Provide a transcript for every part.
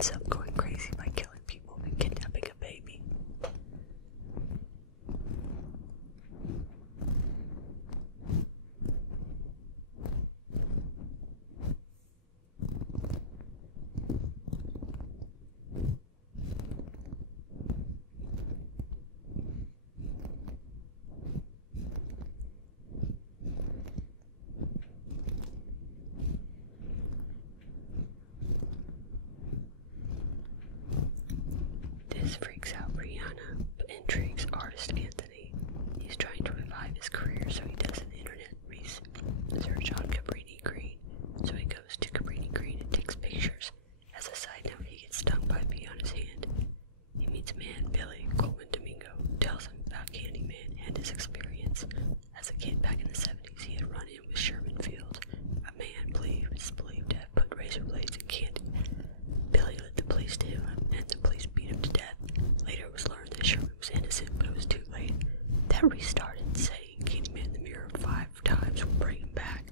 ends up going crazy by killing people and kidnapping a baby. This freaks out Brianna, but intrigues artist Anthony. He's trying to revive his career, so he does an internet research on Cabrini Green. So he goes to Cabrini Green and takes pictures. As a side note, he gets stung by a bee on his hand. He meets a man, Billy Coleman Domingo, who tells him about Candyman and his experience. As a kid back in the 70s, he had run in with Sherman Fields, a man believed to have put razor blades in candy. Billy led the police to him, and the police beat him to death. Later it was learned that Sherman was innocent, but it was too late. That restarted saying Candyman in the mirror 5 times will bring him back.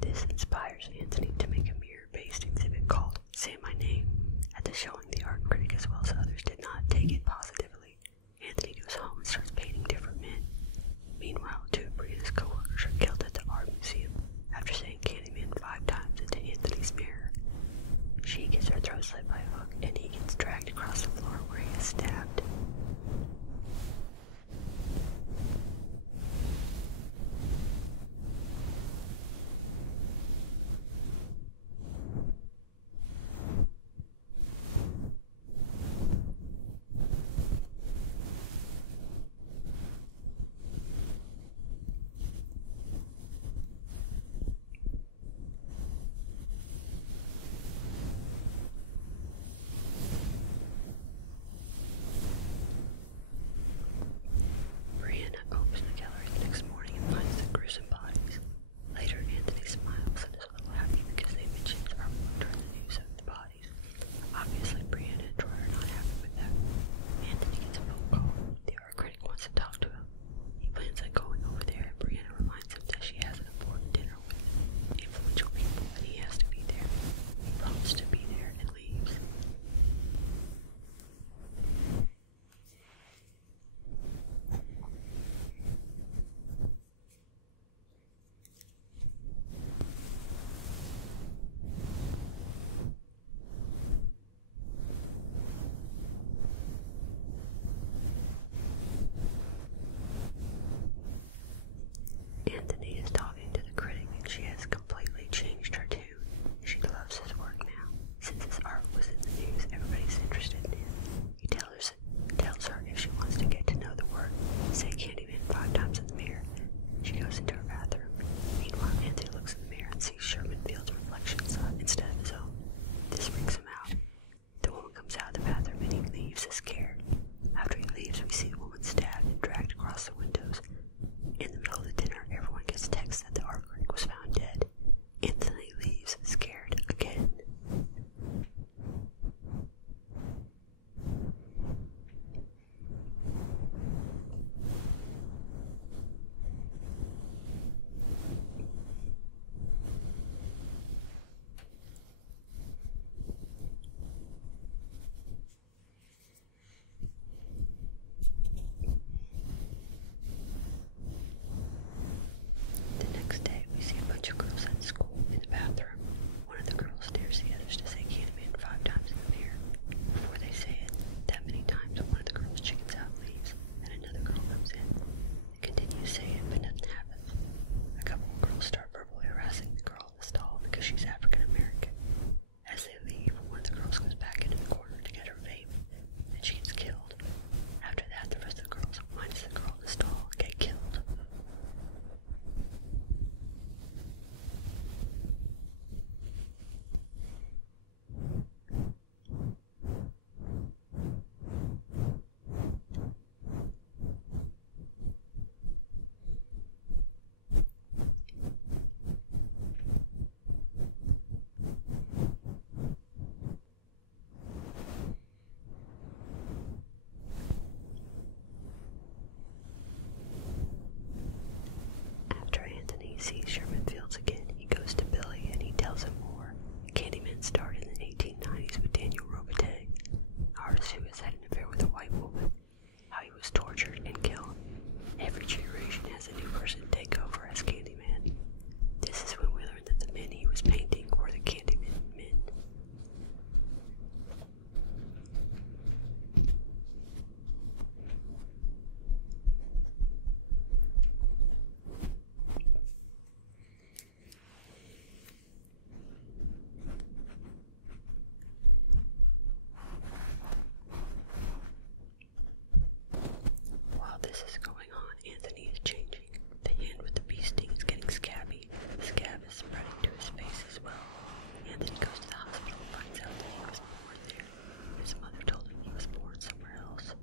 This inspires Anthony to make a mirror-based exhibit called Say My Name. At the showing, the art critic as well as others did not take it positively. Anthony goes home and starts painting different men. Meanwhile, 2 of Brianna's co-workers are killed at the art museum after saying Candyman 5 times into Anthony's mirror. She gets her throat slit by a hook, and he gets dragged across the floor where he is stabbed. sees Sherman Fields again, he goes to Billy and he tells him more. Candyman started in the 1890s with Daniel Robitaille, an artist who has had an affair with a white woman, how he was tortured and killed. Every generation has a new person take over as Candyman. This is when we learn that the men he was painting were the Candyman men. While this is going on, Anthony is changing. The hand with the bee sting is getting scabby. The scab is spreading to his face as well. Anthony goes to the hospital and finds out that he was born there. His mother told him he was born somewhere else.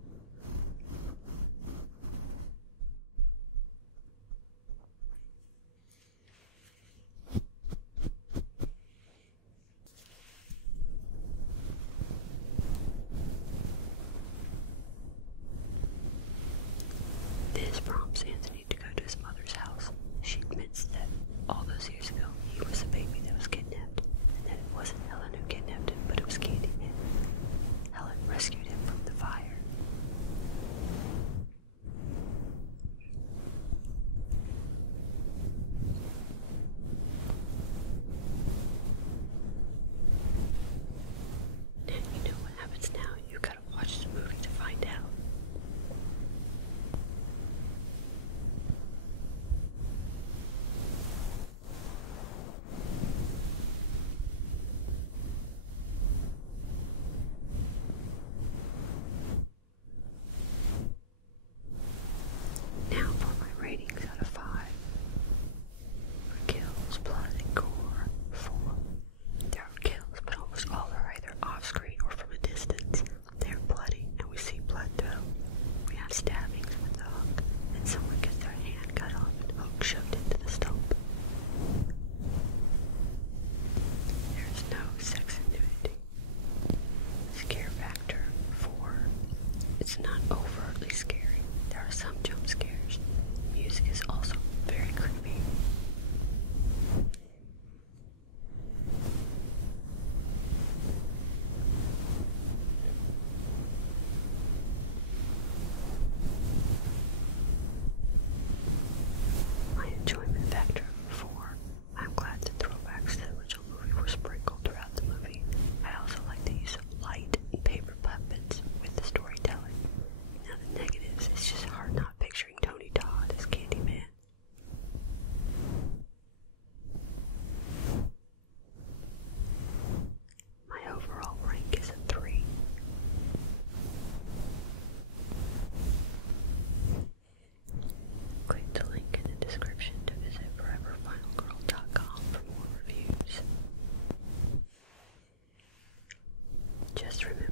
This prompts Anthony to go to his mother's house. She admits that all those years ago he was a baby that was kidnapped, and that it wasn't Helen who kidnapped him, but it was Candyman. Helen rescued him from the fire. And you know what happens now? You gotta watch the movie to find out. Now for my ratings out of 5. For kills, blood, and gore, 4. There are kills, but almost all are either off-screen or from a distance. They are bloody, and we see blood through. We have stabbings with the hook, and someone gets their hand cut off and the hook shoved into the stump. There is no sex and nudity. Scare factor 4. It's not overtly scary. There are some jump scares. Music is also very creepy. My enjoyment factor 4. I'm glad the throwbacks to the original movie were sprinkled throughout the movie. I also like the use of light and paper puppets with the storytelling. Now the negatives, it's just hard not picturing Tony Todd as Candyman. My overall rank is a 3. Click the link in the description to visit foreverfinalgirl.com for more reviews. Just remember,